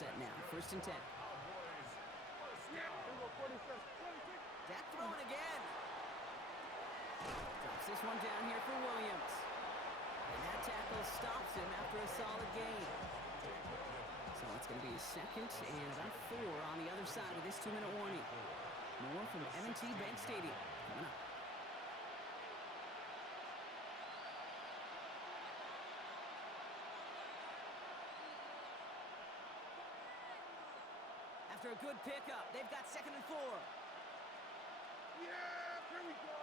set now. 1st and 10. Dak throwing again. Drops this one down here for Williams. And that tackle stops him after a solid gain. So it's going to be a 2nd and about 4 on the other side of this 2-minute warning. More from M&T Bank Stadium coming up. After a good pickup, they've got 2nd and 4. Yeah, here we go.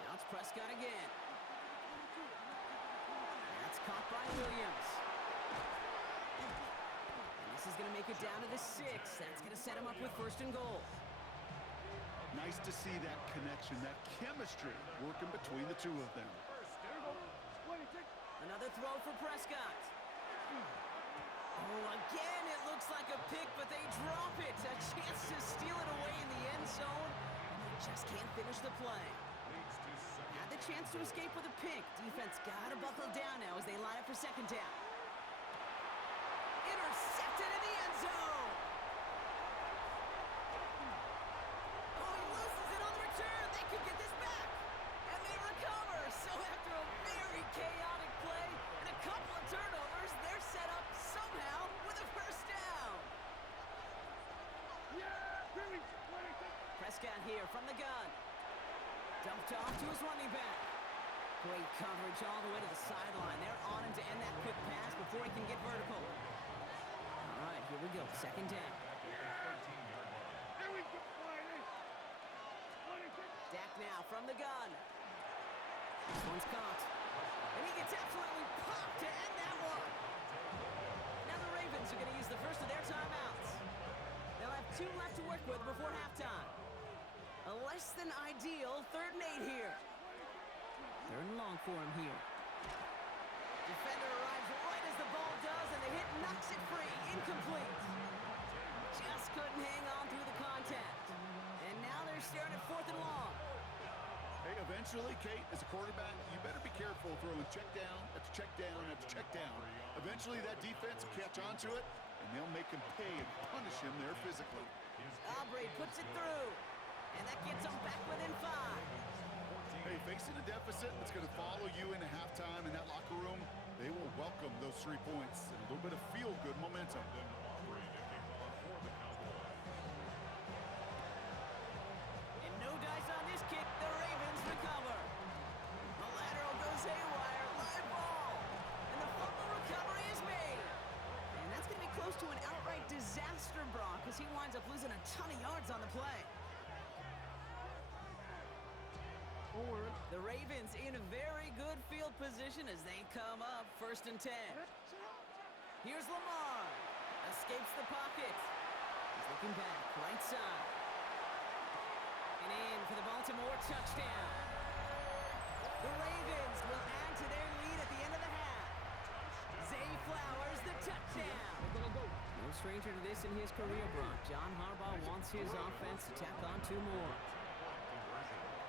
Now it's Prescott again. That's caught by Williams. And this is going to make it down to the 6. That's going to set him up with 1st and goal. Nice to see that connection, that chemistry working between the two of them. Another throw for Prescott. Oh, again, it looks like a pick, but they drop it. A chance to steal it away in the end zone. And they just can't finish the play. Had the chance to escape with a pick. Defense got to buckle down now as they line up for 2nd down. Intercepted in the end zone. Oh, he loses it on the return. They could get this back. And they recover. So after a very chaotic play and a couple of turnovers, they're set up somehow with a 1st down. Prescott here from the gun. Dumped off to his running back. Great coverage all the way to the sideline. They're on him to end that quick pass before he can get vertical. All right, here we go. 2nd down. Dak now from the gun. This one's caught. And he gets absolutely popped to end that one. Now the Ravens are going to use the first of their timeouts. They'll have 2 left to work with before halftime. A less than ideal 3rd and 8 here. 3rd and long for him here. Defender arrives right as the ball does, and the hit knocks it free. Incomplete. Just couldn't hang on through the contact. And now they're staring at 4th and long. Hey, eventually, Kate, as a quarterback, you better be careful throwing check down after check down after check down. Eventually, that defense will catch on to it, and they'll make him pay and punish him there physically. Aubrey puts it through. And that gets them back within 5. Hey, facing a deficit that's going to follow you into halftime in that locker room, they will welcome those 3 points and a little bit of feel-good momentum. And no dice on this kick. The Ravens recover. The lateral goes haywire. Live ball. And the fumble recovery is made. And that's going to be close to an outright disaster, Brock, because he winds up losing a ton of yards on the play. The Ravens in a very good field position as they come up 1st and 10. Here's Lamar. Escapes the pocket. He's looking back, right side. And in for the Baltimore touchdown. The Ravens will add to their lead at the end of the half. Zay Flowers, the touchdown. No stranger to this in his career, Brock. John Harbaugh wants his offense to tack on 2 more.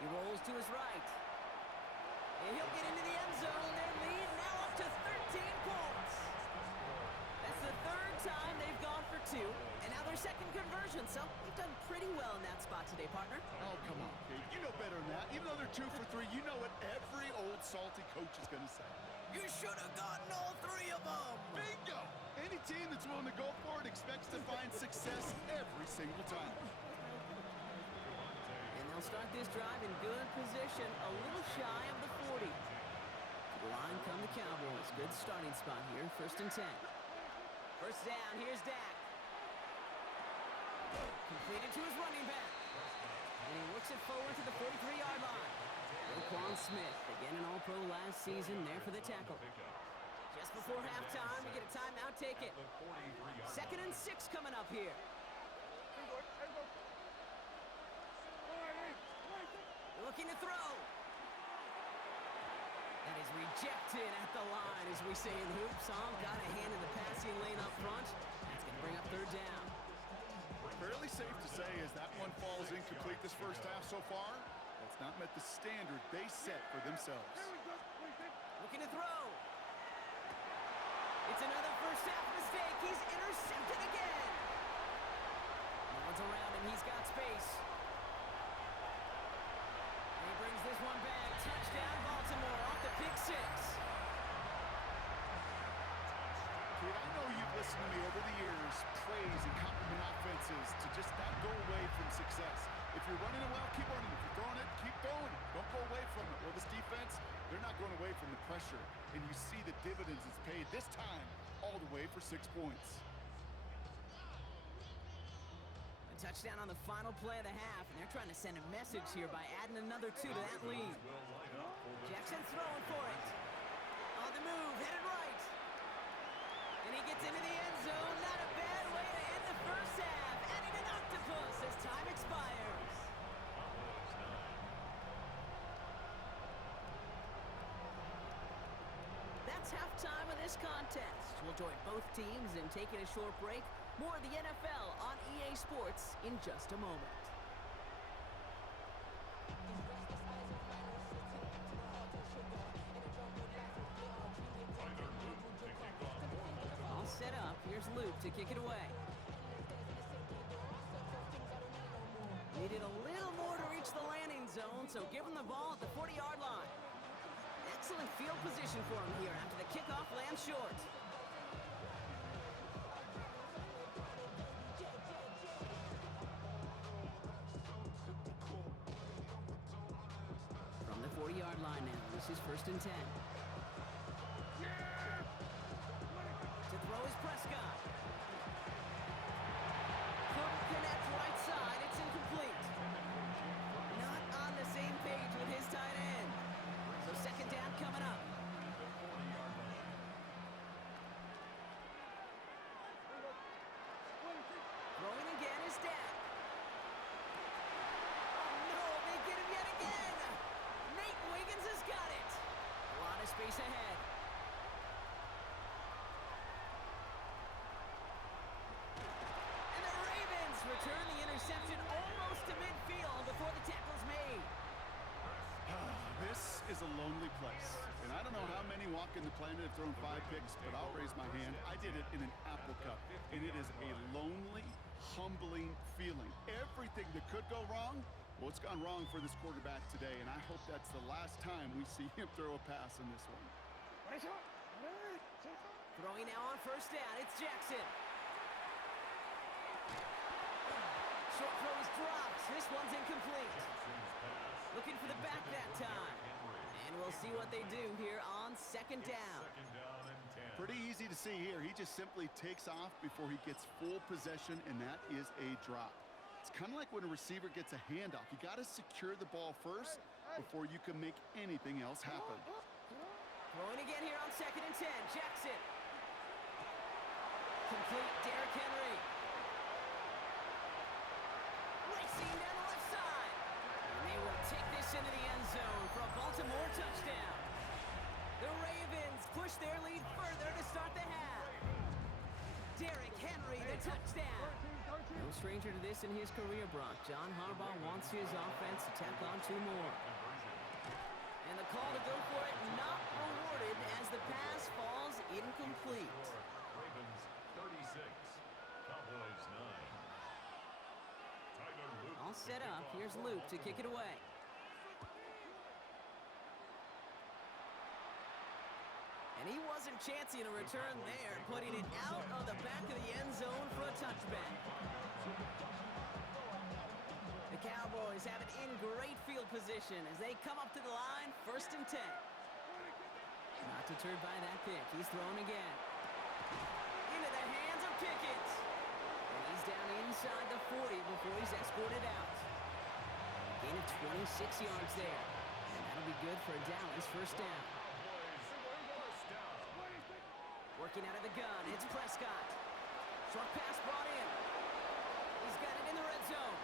He rolls to his right. And he'll get into the end zone. Their lead now up to 13 points. That's the 3rd time they've gone for 2. And now their 2nd conversion. So they've done pretty well in that spot today, partner. Oh, come on, Kate. You know better than that. Even though they're 2 for 3, you know what every old salty coach is going to say. You should have gotten all 3 of them. Bingo! Any team that's willing to go for it expects to find success every single time. They'll start this drive in good position, a little shy of the 40. To the line come the Cowboys. Good starting spot here, 1st and 10. 1st down, here's Dak. Completed to his running back. And he works it forward to the 43-yard line. Roquan Smith, again an All-Pro last season, there for the tackle. Just before halftime, we get a timeout, take it. 2nd and 6 coming up here. Looking to throw. That is rejected at the line, as we say in hoops. Got a hand in the passing lane up front. That's going to bring up 3rd down. Fairly safe to say as that one falls incomplete this 1st half so far, that's not met the standard they set for themselves. Looking to throw. It's another first half mistake. He's intercepted again. No one's around him. He's got space. And he brings this one back. Touchdown, Baltimore, off the pick six. Kid, I know you've listened to me over the years praise and compliment offenses to just not go away from success. If you're running it well, keep running. If you're throwing it, keep throwing it. Don't go away from it. Well, this defense, they're not going away from the pressure. And you see the dividends it's paid this time all the way for 6 points. A touchdown on the final play of the half, and they're trying to send a message here by adding another 2 to that lead. Jackson throwing for it. On the move, headed right. And he gets into the end zone. Not a bad way to end the first half. Adding an octopus as time expires. That's halftime of this contest. We'll join both teams in taking a short break. More of the NFL on EA Sports in just a moment. All set up. Here's Luke to kick it away. Needed a little more to reach the landing zone, so give him the ball at the 40-yard line. Excellent field position for him here after the kickoff lands short. From the 40-yard line now, this is 1st and 10. To throw is Prescott. Couldn't connect right side, it's incomplete. Not on the same page with his tight end. So 2nd down coming up. Throwing again is Dak. Oh no, they get him yet again. Nate Wiggins has got it. A lot of space ahead. And the Ravens return the interception almost to midfield before the tackle's made. This is a lonely place. And I don't know how many walking the planet have thrown 5 picks, but I'll raise my hand. I did it in an Apple Cup. And it is a lonely, humbling feeling. Everything that could go wrong, well, it's gone wrong for this quarterback today. And I hope that's the last time we see him throw a pass in this one. Throwing now on 1st down, it's Jackson. Short throw is dropped. This one's incomplete. Looking for the back that time. And we'll see what they do here on 2nd down. Pretty easy to see here. He just simply takes off before he gets full possession, and that is a drop. It's kind of like when a receiver gets a handoff. You got to secure the ball first before you can make anything else happen. Throwing again here on 2nd and 10. Jackson. Complete. Derrick Henry. Racing down the left side. And they will take this into the end zone for a Baltimore touchdown. The Ravens push their lead further to start the half. Derrick Henry, the touchdown. No stranger to this in his career, Brock. John Harbaugh wants his offense to tack on 2 more. And the call to go for it not rewarded as the pass falls incomplete. Ravens 36, Cowboys 9. All set up. Here's Luke to kick it away. And he wasn't chancing a return there, putting it out of the back of the end zone for a touchback. The Cowboys have it in great field position as they come up to the line, 1st and 10. Not deterred by that pick. He's thrown again. Into the hands of Pickett. And he's down inside the 40 before he's escorted out. A gain of 26 yards there. And that'll be good for a Dallas 1st down. Working out of the gun, it's Prescott. Short pass brought in. He's got it in the red zone.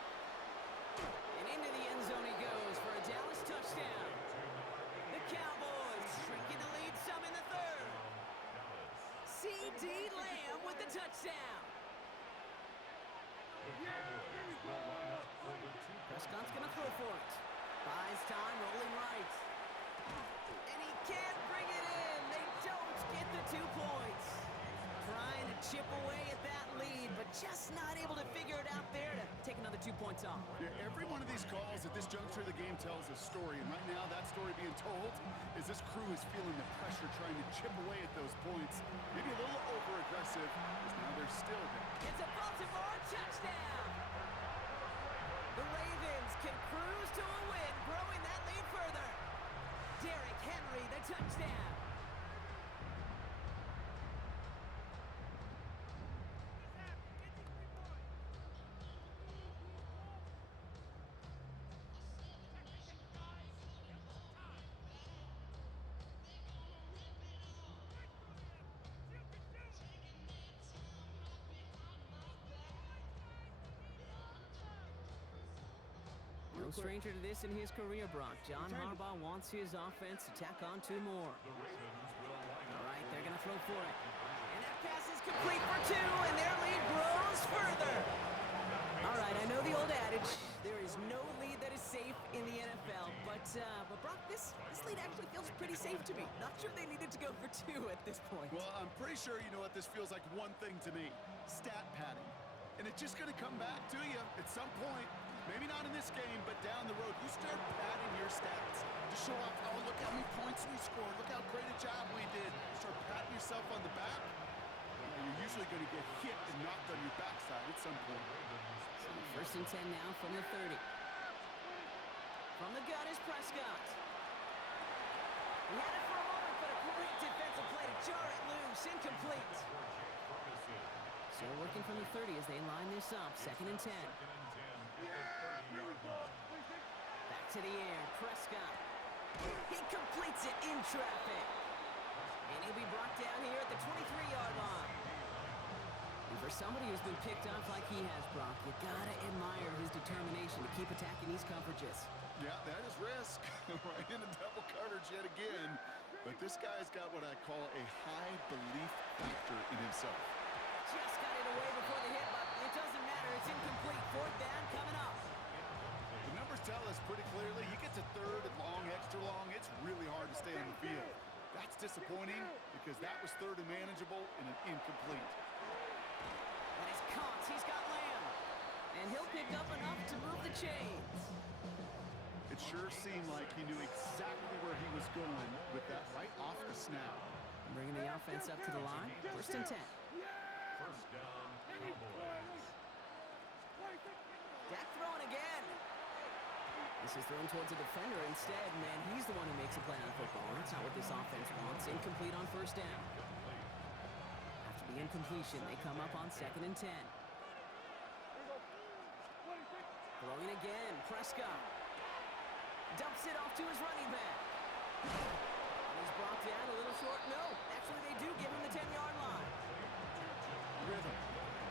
And into the end zone he goes for a Dallas touchdown. The Cowboys shrinking the lead some in the 3rd. C.D. Lamb with the touchdown. Prescott's going to throw for it. Buys time, rolling right. And he can't bring it in. They don't get the 2 points. chip away at that lead, but just not able to figure it out there to take another 2 points off. Yeah, every one of these calls at this juncture of the game tells a story, and right now that story being told is this crew is feeling the pressure trying to chip away at those points. Maybe a little over-aggressive, because now they're still there. It's a Baltimore touchdown! The Ravens can cruise to a win, growing that lead further. Derrick Henry, the touchdown. No stranger to this in his career, Brock. John Harbaugh wants his offense to tack on 2 more. All right, they're going to throw for it. And that pass is complete for 2, and their lead grows further. All right, I know the old adage, there is no lead that is safe in the NFL, but Brock, this lead actually feels pretty safe to me. Not sure they needed to go for 2 at this point. Well, I'm pretty sure you know what this feels like one thing to me. Stat padding. And it's just going to come back to you at some point. Maybe not in this game, but down the road. You start padding your stats to show off, oh, look how many points we scored. Look how great a job we did. Start patting yourself on the back. You're usually going to get hit and knocked on your backside at some point. So first and 10 now from the 30. From the gun is Prescott. He had it for a moment, but a great defensive play to jar it loose. Incomplete. So working from the 30 as they line this up. Second and 10. Back to the air, Prescott. He completes it in traffic. And he'll be brought down here at the 23-yard line. And for somebody who's been picked off like he has, Brock, you gotta admire his determination to keep attacking these coverages. Yeah, that is risk. Right into double coverage yet again. But this guy's got what I call a high belief factor in himself. Just got it away before the hit, but it doesn't matter. It's incomplete. 4th down coming up. The numbers tell us pretty clearly, you get to 3rd and long, extra long, it's really hard to stay on the field. That's disappointing because that was 3rd and manageable and an incomplete. And he's caught. He's got Lamb. And he'll pick up enough to move the chains. It sure seemed like he knew exactly where he was going with that right off the snap. Bringing the offense up to the line. 1st and 10. First down, Cowboys. Dak throwing again. This is thrown towards a defender instead, man. He's the one who makes a play on football. That's not what this offense wants. Incomplete on 1st down. After the incompletion, they come up on 2nd and 10. Throwing again, Prescott. Dumps it off to his running back. And he's brought down a little short. No, actually they do give him the 10-yard line. Rhythm.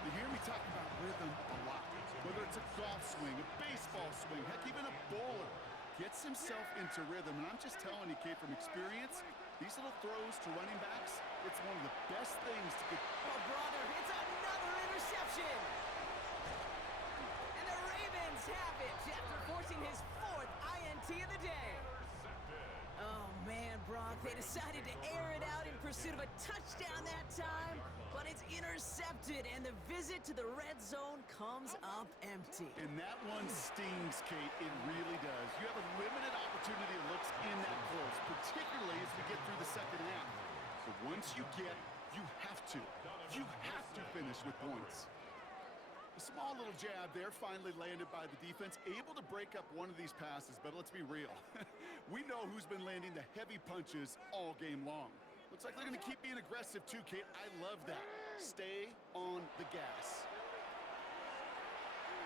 You hear me talk about rhythm a lot. Whether it's a golf swing, a baseball swing, heck, even a bowler gets himself into rhythm. And I'm just telling you, Kate, from experience, these little throws to running backs, it's one of the best things to get. Oh, brother, it's another interception. And the Ravens have it after forcing his 4th INT of the day. Oh, man, Brock, they decided to air it out in pursuit of a touchdown that time, but it's intercepted, and the visit to the red zone comes up empty. And that one stings, Kate. It really does. You have a limited opportunity of looks in that close, particularly as we get through the 2nd half. But once you get, you have to finish with points. A small little jab there finally landed by the defense, able to break up one of these passes, but let's be real. We know who's been landing the heavy punches all game long. Looks like they're going to keep being aggressive too, Kate. I love that. Stay on the gas.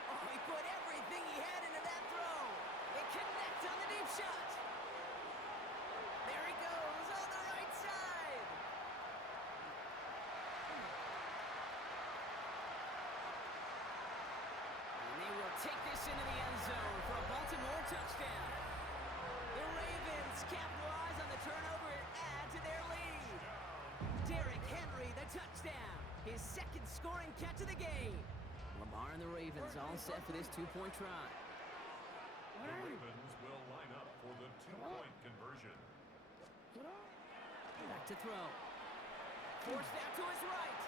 Oh, he put everything he had into that throw. They connect on the deep shot. There he goes on the right side. And they will take this into the end zone for a Baltimore touchdown. The Ravens capitalize on the turnover and add to their lead. Derrick Henry, the touchdown. His 2nd scoring catch of the game. Lamar and the Ravens all set for this 2-point try. The Ravens will line up for the 2-point conversion. Back to throw. Forced out to his right.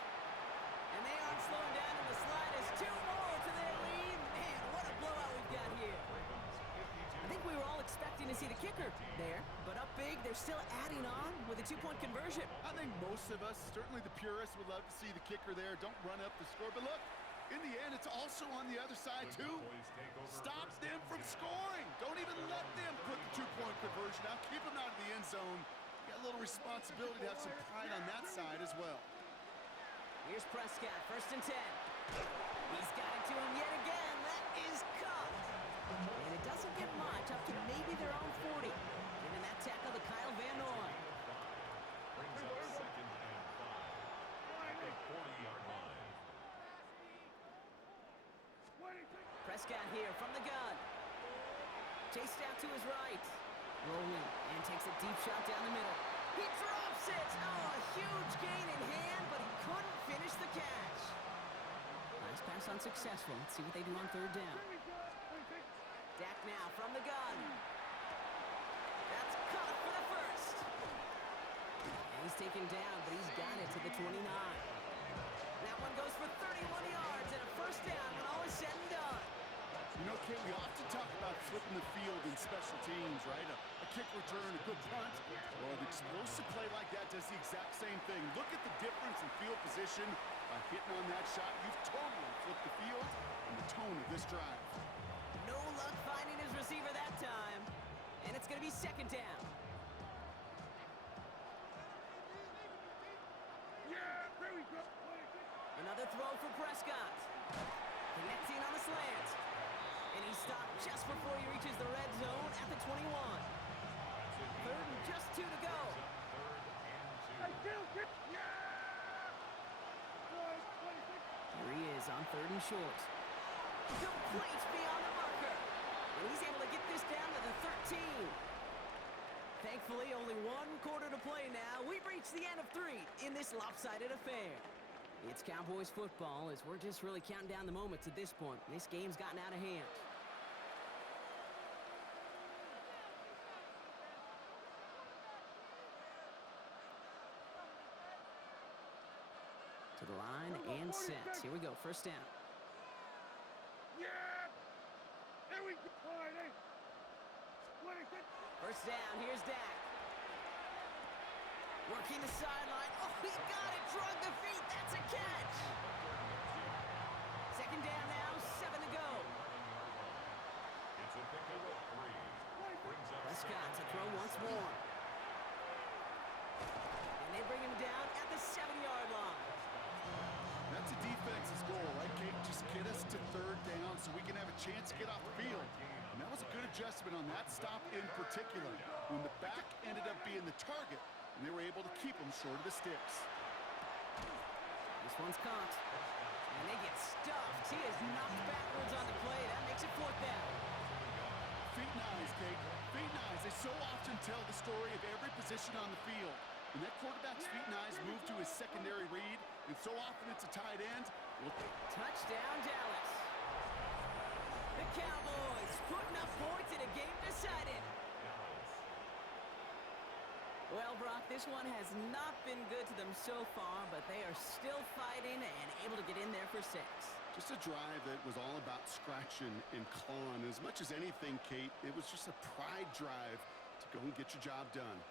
And they aren't slowing down in the slightest. 2 more to their lead. Man, what a blowout we've got here. I think we were all expecting to see the kicker there, but up big, they're still adding on with a 2-point conversion. I think most of us, certainly the purists, would love to see the kicker there. Don't run up the score. But look, in the end, it's also on the other side, too. Stop them from scoring. Don't even let them put the 2-point conversion out. Keep them out of the end zone. You got a little responsibility to have some pride on that side as well. Here's Prescott, 1st and 10. He's got it to him yet again. That is caught. And it doesn't get much, up to maybe their own 40. Giving that tackle to Kyle Van Noy. Brings up 2nd and 5 at the 40-yard line. Prescott here from the gun. Chased out to his right. Rolling and takes a deep shot down the middle. He drops it. Oh, a huge gain in hand, but he couldn't finish the catch. Last pass unsuccessful. Let's see what they do on 3rd down. Dak now from the gun. That's caught for the 1st. And he's taken down, but he's got it to the 29. That one goes for 31 yards and a 1st down when all is said and done. You know, Kate, we often talk about flipping the field in special teams, right? A kick return, a good punt. Well, an explosive play like that does the exact same thing. Look at the difference in field position. By hitting on that shot, you've totally flipped the field and the tone of this drive. No luck finding his receiver that time. And it's going to be 2nd down. Another throw for Prescott. Connecting on the slant. And he stopped just before he reaches the red zone at the 21. 3rd and just 2 to go. Here he is on 3rd and short. Complete beyond the marker. And he's able to get this down to the 13. Thankfully, only 1 quarter to play now. We've reached the end of 3 in this lopsided affair. It's Cowboys football as we're just really counting down the moments at this point. This game's gotten out of hand. To the line and set. Here we go, 1st down. Here we go. 1st down, here's Dak. Working the sideline. Oh, he got it. Drug the feet. That's a catch. 2nd down now. 7 to go. It's a pickup of 3. Brings up Prescott to throw once more. And they bring him down at the 7-yard line. That's a defense's goal, right, Kate? Just get us to 3rd down so we can have a chance to get off the field. And that was a good adjustment on that stop in particular, when the back ended up being the target, and they were able to keep him short of the sticks. This one's caught. And they get stuffed. He is knocked backwards on the play. That makes it 4th down. Feet and eyes, Kate. Feet and eyes. They so often tell the story of every position on the field. When that quarterback's feet and eyes move to his secondary read, and so often it's a tight end. Touchdown, Dallas. The Cowboys putting up points in a game decided. Well, Brock, this one has not been good to them so far, but they are still fighting and able to get in there for 6. Just a drive that was all about scratching and clawing. As much as anything, Kate, it was just a pride drive to go and get your job done.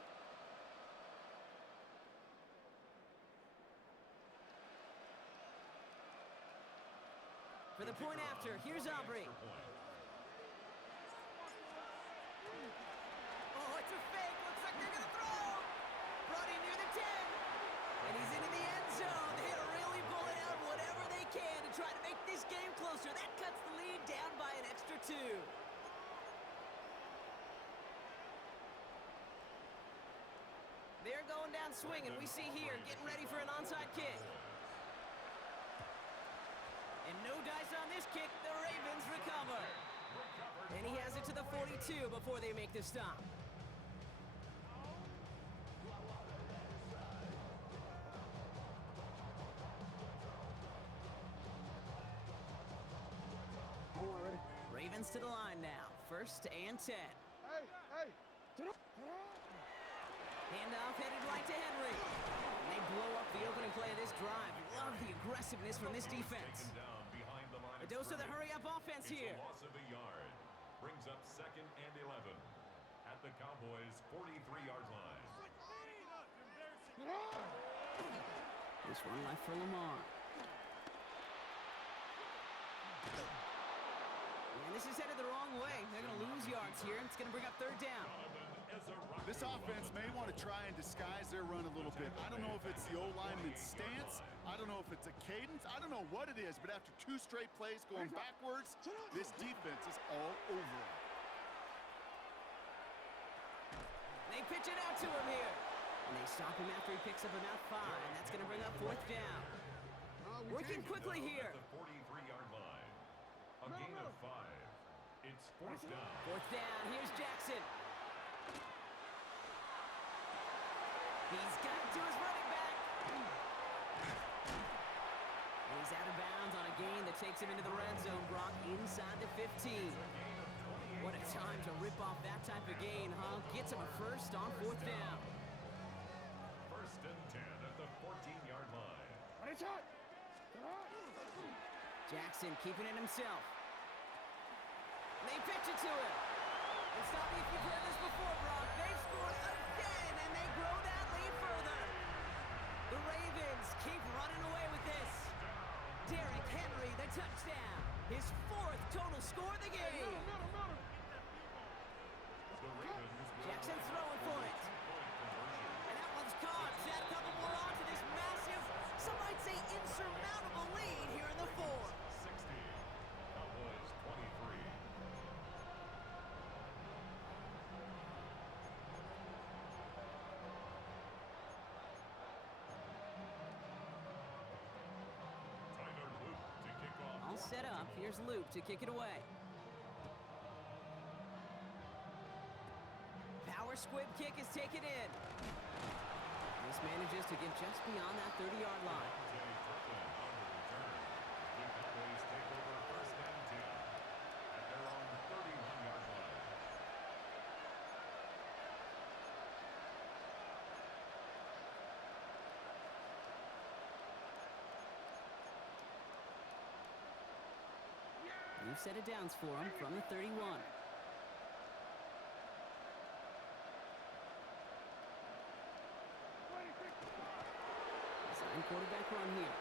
For the point after, here's Aubrey. Oh, it's a fake. Looks like they're going to throw. Brought in near the 10. And he's into the end zone. They are really pulling out whatever they can to try to make this game closer. That cuts the lead down by an extra 2. They're going down swinging. We see here getting ready for an onside kick. And no dice on this kick. The Ravens recover. And he has it to the 42 before they make the stop. Ravens to the line now. 1st and 10. Hey. Handoff headed right to Henry. And they blow up the opening play of this drive. Love the aggressiveness from this defense. Down behind the line A dose of the hurry-up offense it's here. a loss of a yard. Brings up 2nd and 11 at the Cowboys' 43-yard line. This one left for Lamar. And this is headed the wrong way. They're going to lose yards here. It's going to bring up 3rd down. This offense may want to try and disguise their run a little bit. I don't know if it's the O-lineman's stance. I don't know if it's a cadence. I don't know what it is, but after 2 straight plays going backwards, this defense is all over it. They pitch it out to him here. And they stop him after he picks up about 5. And that's going to bring up 4th down. Working quickly here. The 43-yard line. A gain of 5. It's 4th down. 4th down. Here's Jackson. He's got it to his running back. And he's out of bounds on a gain that takes him into the red zone, Brock, inside the 15. What a time to rip off that type of gain, huh? Gets him a first on 4th down. 1st and 10 at the 14-yard line. Jackson keeping it himself. They pitch it to him. And stop me if you've heard this before, Brock. They've scored again, and they grow that lead further. The Ravens keep running away with this. Derrick Henry, the touchdown. His 4th total score of the game. Jackson throwing for it. And that one's caught. Add a couple more on to this massive, some might say insurmountable lead here in the 4th. 60. Cowboys 23. Tyler Luke to kick off. All set up. Here's Luke to kick it away. Power squib kick is taken in. This manages to get just beyond that 30-yard line. Jay Brooklyn on the return. The Cowboys take over 1st and 10 at their own 31-yard line. New set of downs for him from the 31. Sign quarterback run here.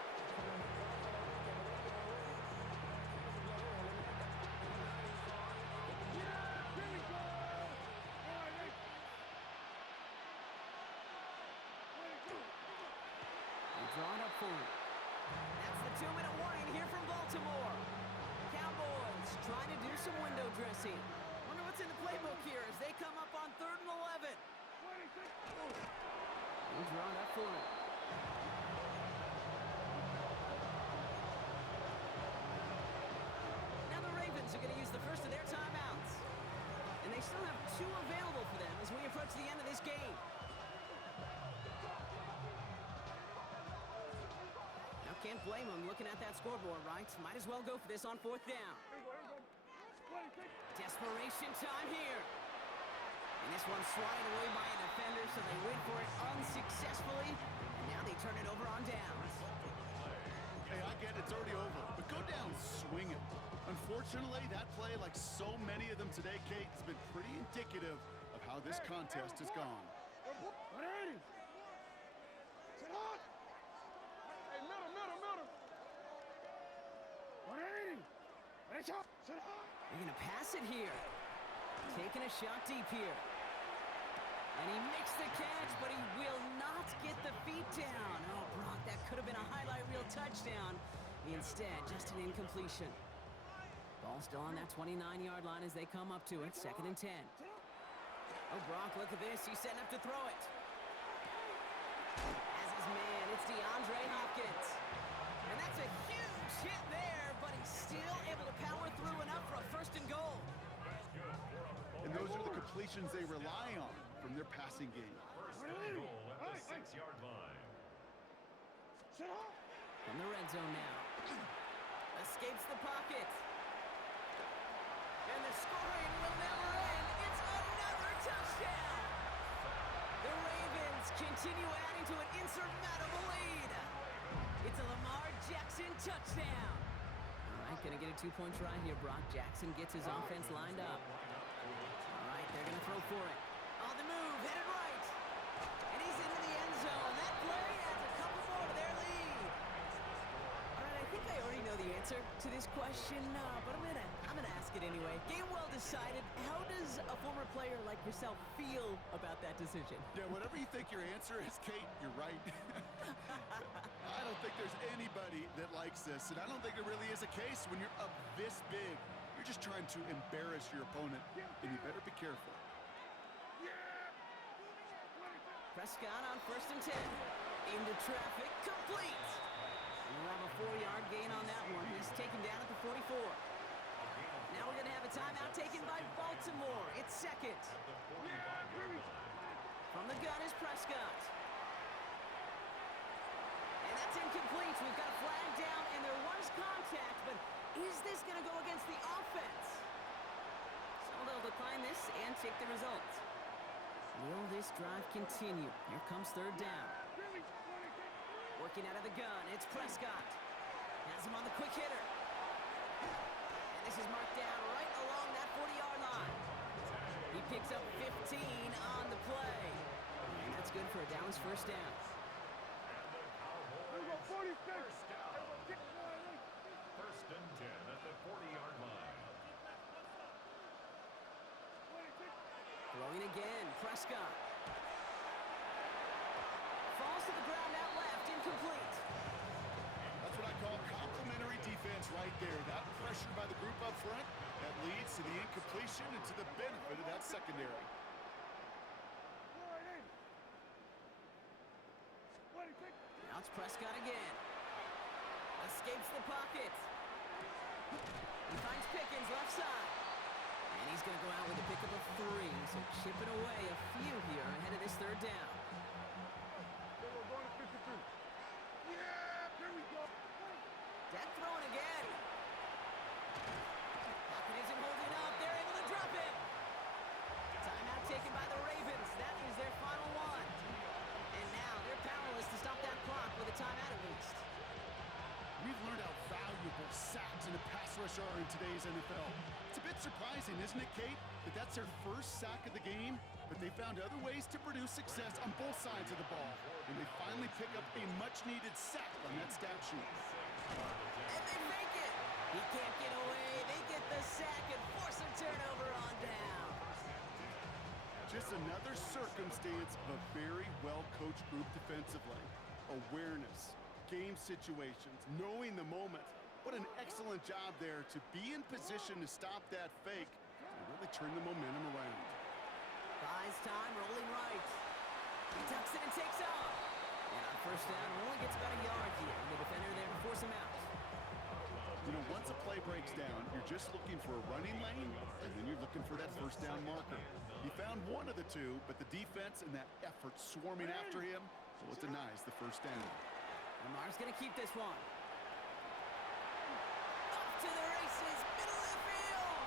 They draw it up for him. That's the 2-minute warning here from Baltimore. Cowboys trying to do some window dressing. Wonder what's in the playbook here as they come up on 3rd and 11. They draw it up for him. Now the Ravens are going to use the first of their timeouts. And they still have 2 available for them as we approach the end of this game. Now can't blame them looking at that scoreboard, right? Might as well go for this on 4th down. Desperation time here. And this one's swatted away by a defender, so they wait for it unsuccessfully. And now they turn it over on downs. Hey, I get it's already over, but go down swinging. Unfortunately, that play, like so many of them today, Kate, has been pretty indicative of how this contest has gone. They're going to pass it here. Taking a shot deep here. And he makes the catch, but he will not get the feet down. Oh, Brock, that could have been a highlight reel touchdown. Instead, just an incompletion. Ball still on that 29-yard line as they come up to it, 2nd and 10. Oh, Brock, look at this. He's setting up to throw it. As his man, it's DeAndre Hopkins. And that's a huge hit there, but he's still able to power through enough for a 1st and goal. And those are the completions they rely on from their passing game. 1st and goal at the 6-yard line. From the red zone now. Escapes the pocket. And the scoring will never end. It's another touchdown. The Ravens continue adding to an insurmountable lead. It's a Lamar Jackson touchdown. All right, gonna get a 2-point try here, Brock. Jackson gets his offense lined up. All right, they're gonna throw for it. On the move, headed right. And he's into the end zone. That play adds a couple more to their lead. All right, I think I already know the answer to this question, but I'm gonna ask it anyway. Game well decided. How does a former player like yourself feel about that decision? Yeah, whatever you think your answer is, Kate, you're right. I don't think there's anybody that likes this, and I don't think there really is a case when you're up this big. You're just trying to embarrass your opponent, and you better be careful. Prescott on 1st and 10. Into traffic, complete. We'll have a 4-yard gain on that one. He's taken down at the 44. Now we're going to have a timeout taken by Baltimore. It's second. From the gun is Prescott. And that's incomplete. We've got a flag down, and there was contact, but is this going to go against the offense? So they'll decline this and take the results. Will this drive continue? Here comes 3rd down. Working out of the gun, it's Prescott. Has him on the quick hitter. And this is marked down right along that 40-yard line. He picks up 15 on the play. And that's good for a Dallas 1st down. First and 10 at the 40-yard line. Throwing again, Prescott. Falls to the ground out left, incomplete. That's what I call complimentary defense right there. That pressure by the group up front, that leads to the incompletion and to the benefit of that secondary. Now it's Prescott again. Escapes the pocket. He finds Pickens left side. And he's going to go out with a pickup of 3. So chipping away a few here ahead of this 3rd down. Dak throwing again. Pocket isn't holding up. They're able to drop it. Timeout taken by the Ravens. That is their final one. And now they're powerless to stop that clock with a timeout at least. We've learned how valuable sacks in a pass rush are in today's NFL. It's a bit surprising, isn't it, Kate, that that's their first sack of the game, but they found other ways to produce success on both sides of the ball, and they finally pick up a much-needed sack on that stat sheet. And they make it. He can't get away. They get the sack and force a turnover on down. Just another circumstance of a very well-coached group defensively. Awareness, game situations, knowing the moment. What an excellent job there to be in position to stop that fake and really turn the momentum around. Buys time, rolling right. He tucks it and takes off. And on 1st down, only gets about a yard here. And the defender there to force him out. You know, once a play breaks down, you're just looking for a running lane, and then you're looking for that 1st down marker. He found one of the two, but the defense and that effort swarming after him, well, it denies the 1st down. Lamar's going to keep this one. Up to the races, middle of the field.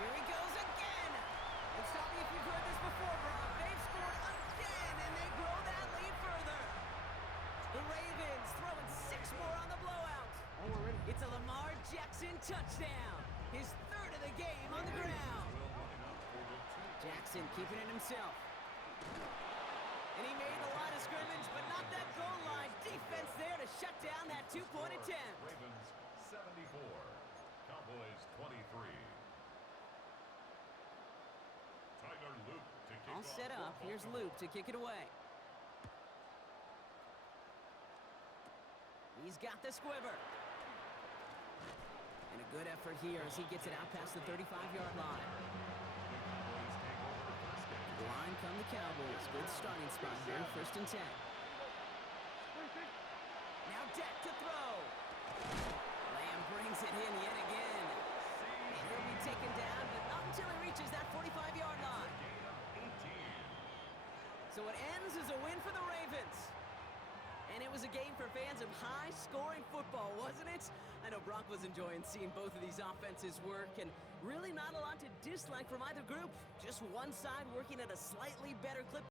Here he goes again. And stop me if you've heard this before, Brock. They've scored again, and they grow that lead further. The Ravens throwing 6 more on the blowout. It's a Lamar Jackson touchdown. His 3rd of the game on the ground. Jackson keeping it himself. And he made the line of scrimmage, but not that goal line. Defense there to shut down that 2-point attempt. Ravens 74, Cowboys 23. Tyler Luke to kick All off set up. football. Here's Luke to kick it away. He's got the squiver. And a good effort here as he gets it out past the 35-yard line. The line come the Cowboys. Good starting spot here. 1st and 10. Now Dak to throw. Lamb brings it in yet again. And he'll be taken down, but not until he reaches that 45-yard line. So it ends as a win for the Ravens. And it was a game for fans of high-scoring football, wasn't it? I know Brock was enjoying seeing both of these offenses work, and really not a lot to dislike from either group. Just one side working at a slightly better clip.